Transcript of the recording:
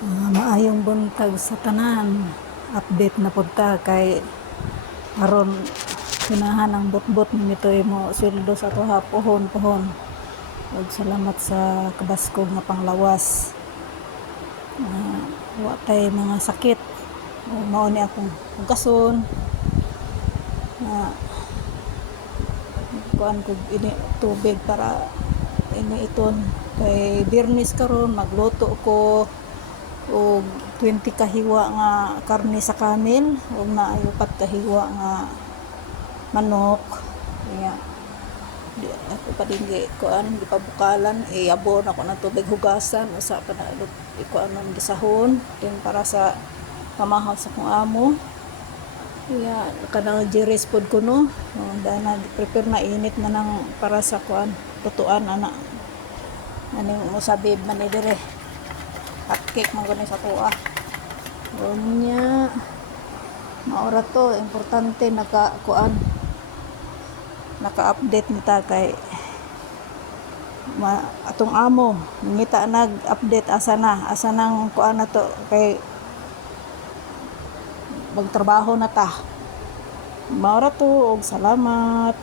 Maayong buntag sa tanan. Update na punta kay aron sinahan ang butbot nito mo sweldo sa tuha pohon. Ug salamat sa kabaskog nga panglawas. Wa tay mga sakit. Mao ni akong hugason. Kuan ko ini tubig para ini iton kay Biyernes karon magluto ko og 20 kahiwa nga karne sa kanin ug naay 4 kahiwa nga manok. Kaya di ako padinggi kuan gipabukalan abon ako ng tubig hugasan usa pa na ikuan ng gisahon din para sa pamahal sa kong amo. Kaya kanang jiris pod ko no. Dahil na prepare na init na nang para sa kuan lutuan ana. Aning musabib man ni dire. Hot cake man gani sa tuwa. Unya maura to importante naka-update nita kay atong amo ngita nag-update asa nang kuan na to kay magtrabaho na ta. Maura to og salamat.